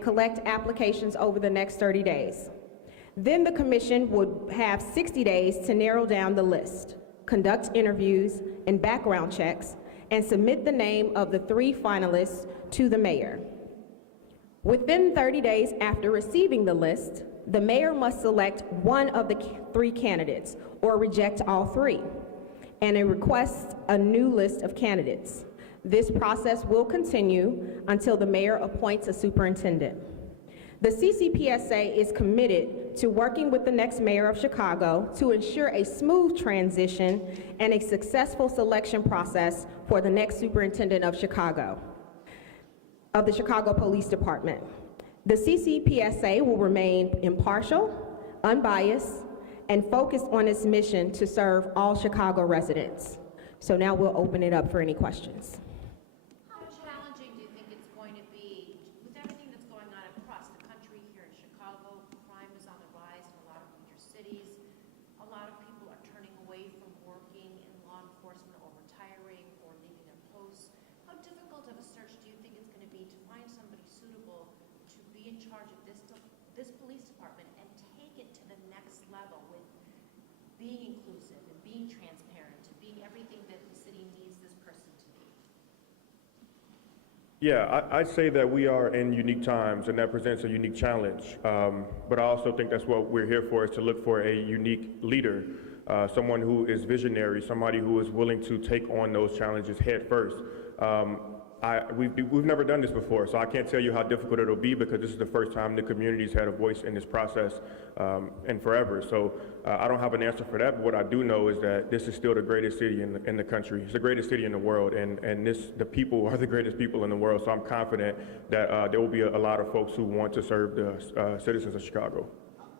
collect applications over the next 30 days. Then the commission would have 60 days to narrow down the list, conduct interviews and background checks, and submit the name of the 3 finalists to the mayor. Within 30 days after receiving the list, the mayor must select one of the 3 candidates or reject all 3, and request a new list of candidates. This process will continue until the mayor appoints a superintendent. The CCPSA is committed to working with the next mayor of Chicago to ensure a smooth transition and a successful selection process for the next superintendent of the Chicago Police Department. The CCPSA will remain impartial, unbiased, and focused on its mission to serve all Chicago residents. So now we'll open it up for any questions. How challenging do you think it's going to be with everything that's going on across the country here in Chicago? Crime is on the rise in a lot of major cities. A lot of people are turning away from working in law enforcement or retiring or leaving their posts. How difficult of a search do you think it's going to be to find somebody suitable to be in charge of this police department and take it to the next level with being inclusive and being transparent and being everything that the city needs this person to be? Yeah, I'd say that we are in unique times, and that presents a unique challenge. But I also think that's what we're here for, is to look for a unique leader, someone who is visionary, somebody who is willing to take on those challenges head first. We've never done this before, so I can't tell you how difficult it'll be, because this is the first time the community's had a voice in this process and forever. So I don't have an answer for that, but what I do know is that this is still the greatest city in the country. It's the greatest city in the world, and the people are the greatest people in the world, so I'm confident that there will be a lot of folks who want to serve the citizens of Chicago.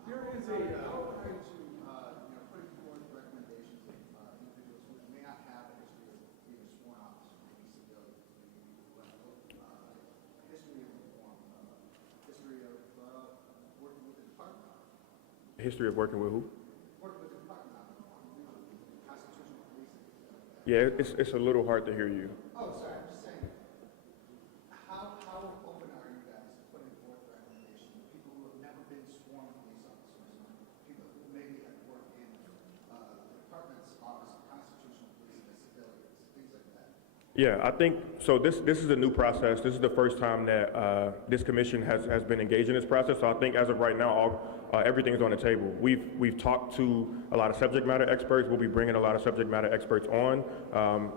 There is a putting forth recommendations of individuals who may not have a history of being a sworn officer, maybe civilian, history of reform, history of working with the department. History of working with who? Working with the department on constitutional policing. Yeah, it's a little hard to hear you. Oh, sorry, I'm just saying, how open are you guys to putting forth recommendations of people who have never been sworn police officers, people who maybe have worked in the department's office of constitutional policing as civilians, things like that? Yeah, I think so. This is a new process. This is the first time that this commission has been engaged in this process. So I think as of right now, everything's on the table. We've talked to a lot of subject matter experts. We'll be bringing a lot of subject matter experts on.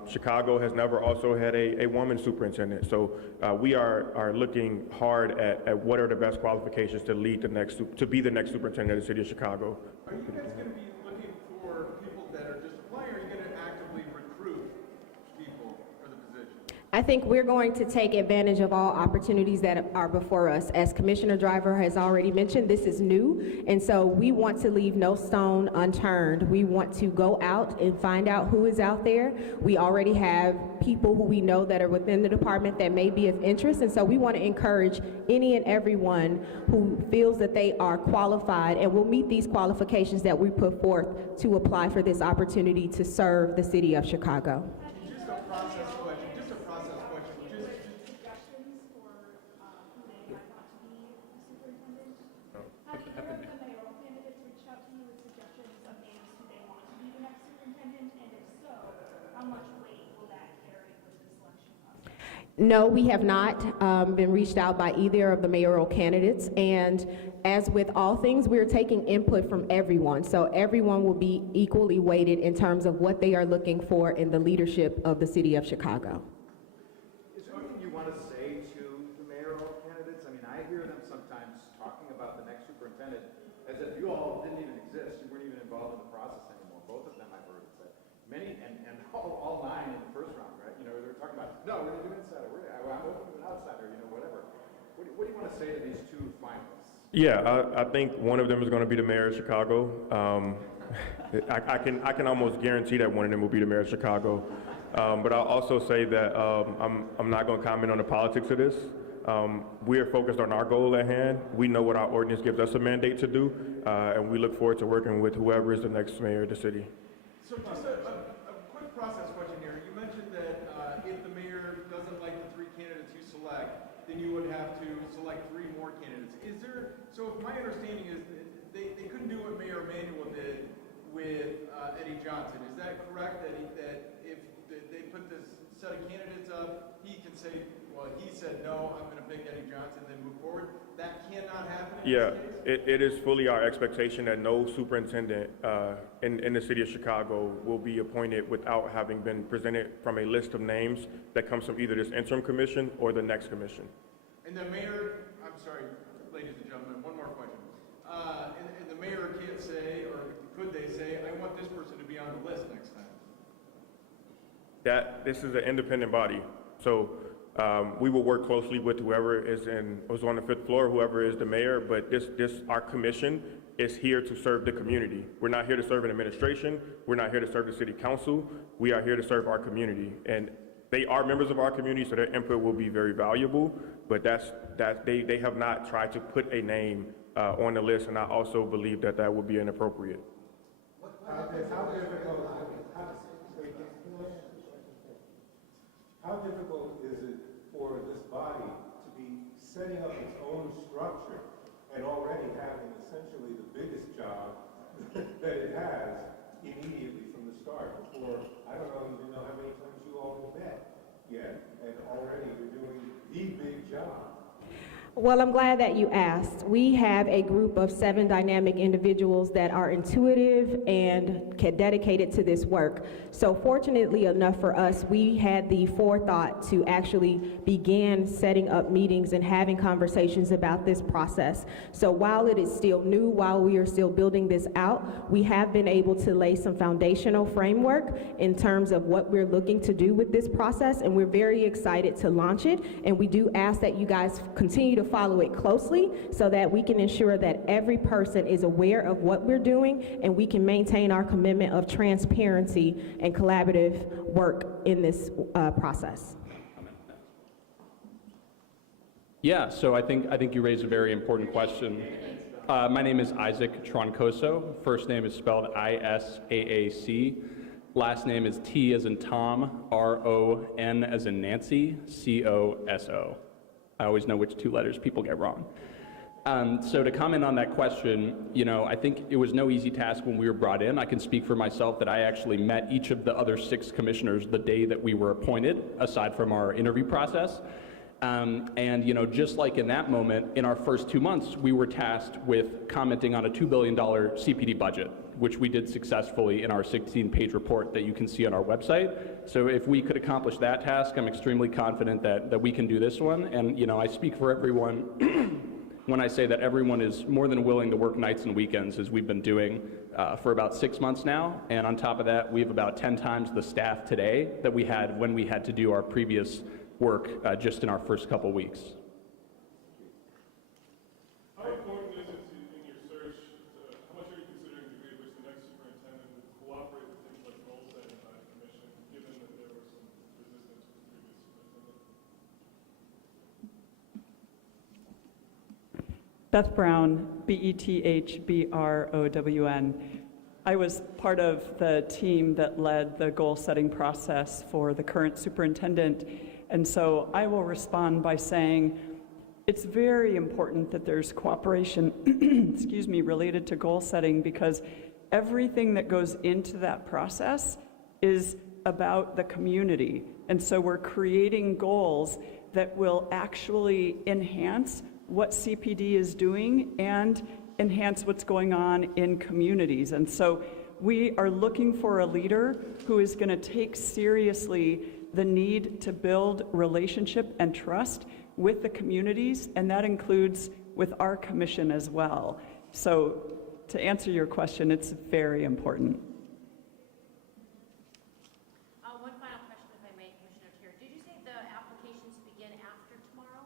Chicago has never also had a woman superintendent. So we are looking hard at what are the best qualifications to lead to be the next superintendent of the city of Chicago. Are you guys going to be looking for people that are just applying, or are you going to actively recruit people for the position? I think we're going to take advantage of all opportunities that are before us. As Commissioner Driver has already mentioned, this is new, and so we want to leave no stone unturned. We want to go out and find out who is out there. We already have people who we know that are within the department that may be of interest, and so we want to encourage any and everyone who feels that they are qualified and will meet these qualifications that we put forth to apply for this opportunity to serve the city of Chicago. Just a process question. Suggestions for who they might want to be the superintendent? Have either of the mayoral candidates reached out to you with suggestions of names who they want to be the next superintendent? And if so, how much weight will that carry with the selection process? No, we have not been reached out by either of the mayoral candidates, and as with all things, we're taking input from everyone, so everyone will be equally weighted in terms of what they are looking for in the leadership of the city of Chicago. Is there anything you want to say to the mayoral candidates? I mean, I hear them sometimes talking about the next superintendent as if you all didn't even exist, you weren't even involved in the process anymore. Both of them I've heard said. Many, and all 9 in the first round, right? You know, they're talking about, no, we're going to do insider, I'm open to an outsider, you know, whatever. What do you want to say to these 2 finalists? Yeah, I think one of them is going to be the mayor of Chicago. I can almost guarantee that one of them will be the mayor of Chicago. But I'll also say that I'm not going to comment on the politics of this. We are focused on our goal at hand. We know what our ordinance gives us a mandate to do, and we look forward to working with whoever is the next mayor of the city. So just a quick process question here. You mentioned that if the mayor doesn't like the 3 candidates you select, then you would have to select 3 more candidates. Is there, so if my understanding is that they couldn't do what Mayor Emanuel did with Eddie Johnson, is that correct? That if they put this set of candidates up, he can say, well, he said, no, I'm going to pick Eddie Johnson, then move forward? That cannot happen in Yeah, this case? it is fully our expectation that no superintendent in the city of Chicago will be appointed without having been presented from a list of names that comes from either this interim commission or the next commission. And the mayor, I'm sorry, ladies and gentlemen, one more question. And the mayor can't say, or could they say, I want this person to be on the list next time? This is an independent body, so we will work closely with whoever is on the fifth floor, whoever is the mayor. But our commission is here to serve the community. We're not here to serve an administration. We're not here to serve the city council. We are here to serve our community, and they are members of our community, so their input will be very valuable. But they have not tried to put a name on the list, and I also believe that would be inappropriate. How difficult is it for this body to be setting up its own structure and already having essentially the biggest job that it has immediately from the start? Before, I don't even know how many times you all have met yet, and already you're doing the big job. Well, I'm glad that you asked. We have a group of 7 dynamic individuals that are intuitive and dedicated to this work. So fortunately enough for us, we had the forethought to actually begin setting up meetings and having conversations about this process. So while it is still new, while we are still building this out, we have been able to lay some foundational framework in terms of what we're looking to do with this process, and we're very excited to launch it. And we do ask that you guys continue to follow it closely so that we can ensure that every person is aware of what we're doing and we can maintain our commitment of transparency and collaborative work in this process. Yeah, so I think you raised a very important question. My name is Isaac Troncoso. First name is spelled I-S-A-A-C. Last name is T as in Tom, R-O-N as in Nancy, C-O-S-O. I always know which 2 letters people get wrong. So to comment on that question, I think it was no easy task when we were brought in. I can speak for myself that I actually met each of the other 6 commissioners the day that we were appointed, aside from our interview process. And just like in that moment, in our first 2 months, we were tasked with commenting on a $2 billion CPD budget, which we did successfully in our 16-page report that you can see on our website. So if we could accomplish that task, I'm extremely confident that we can do this one. And I speak for everyone when I say that everyone is more than willing to work nights and weekends, as we've been doing for about 6 months now. And on top of that, we have about 10 times the staff today that we had when we had to do our previous work just in our first couple weeks. How important is it in your search, how much are you considering the degree to which the next superintendent would cooperate with things like goal setting by the commission, given that there was some resistance with the previous superintendent? Beth Brown, B-E-T-H-B-R-O-W-N. I was part of the team that led the goal-setting process for the current superintendent, and so I will respond by saying it's very important that there's cooperation, excuse me, related to goal setting, because everything that goes into that process is about the community. And so we're creating goals that will actually enhance what CPD is doing and enhance what's going on in communities. And so we are looking for a leader who is going to take seriously the need to build relationship and trust with the communities, and that includes with our commission as well. So to answer your question, it's very important. One final question, if I may, Commissioner Tier. Did you say the applications begin after tomorrow?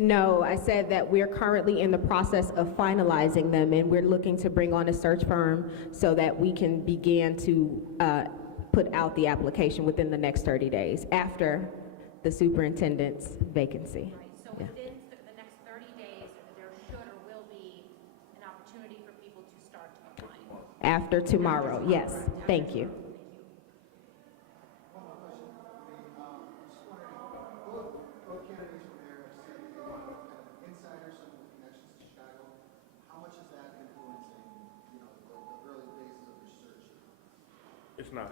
No, I said that we're currently in the process of finalizing them, and we're looking to bring on a search firm so that we can begin to put out the application within the next 30 days after the superintendent's vacancy. Right, so Yeah. within the next 30 days, there should or will be an opportunity for people to start applying. After tomorrow, yes. Thank you. One more question. Just wondering, both candidates for mayor have said they want to kind of It's not.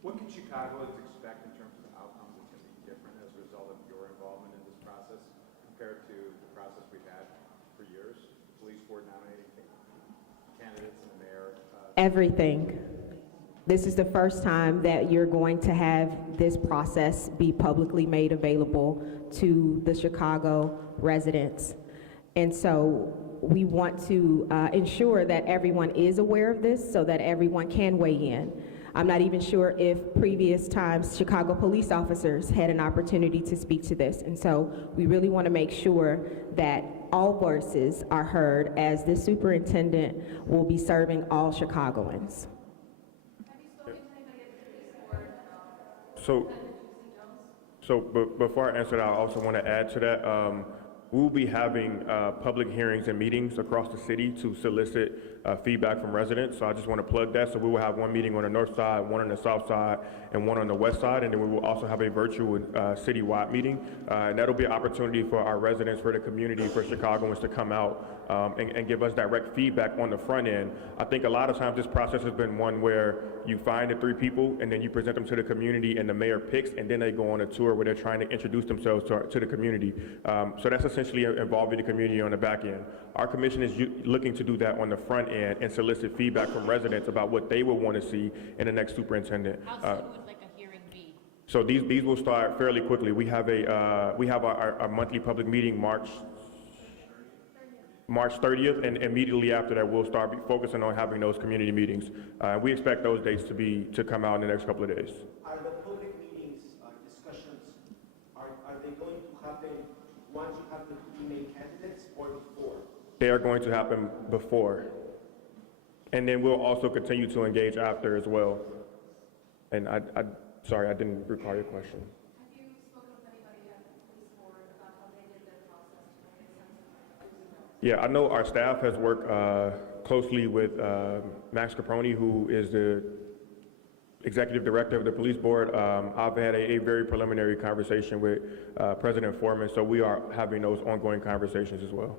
What can Chicagoans expect in terms of outcomes that's going to be different as a result of your involvement in this process compared to the process we've had for years? Police board nominating candidates and the mayor? Everything. This is the first time that you're going to have this process be publicly made available to the Chicago residents. And so we want to ensure that everyone is aware of this so that everyone can weigh in. I'm not even sure if previous times Chicago police officers had an opportunity to speak to this. And so we really want to make sure that all voices are heard as the superintendent will be serving all Chicagoans. Before I answer that, I also want to add to that. We'll be having public hearings and meetings across the city to solicit feedback from residents. So I just want to plug that. So we will have one meeting on the north side, one on the south side, and one on the west side. And then we will also have a virtual citywide meeting. And that'll be an opportunity for our residents, for the community, for Chicagoans to come out and give us direct feedback on the front end. I think a lot of times this process has been one where you find the 3 people and then you present them to the community and the mayor picks, and then they go on a tour where they're trying to introduce themselves to the community. So that's essentially involving the community on the back end. Our commission is looking to do that on the front end and solicit feedback from residents about what they would want to see in the next superintendent. How soon would like a hearing be? So these will start fairly quickly. We have our monthly public meeting March 30th, and immediately after that we'll start focusing on having those community meetings. We expect those dates to come out in the next couple of days. Are the public meetings, discussions, are they going to happen once you have the 3 main candidates or before? They are going to happen before. And then we'll also continue to engage after as well. And sorry, I didn't recall your question. Have you spoken with anybody at the police board about how they did their process to make sense of Yeah, I know our staff has worked closely with Max Caproni, who is the executive director of the police board. I've had a very preliminary conversation with President Foreman, so we are having those ongoing conversations as well.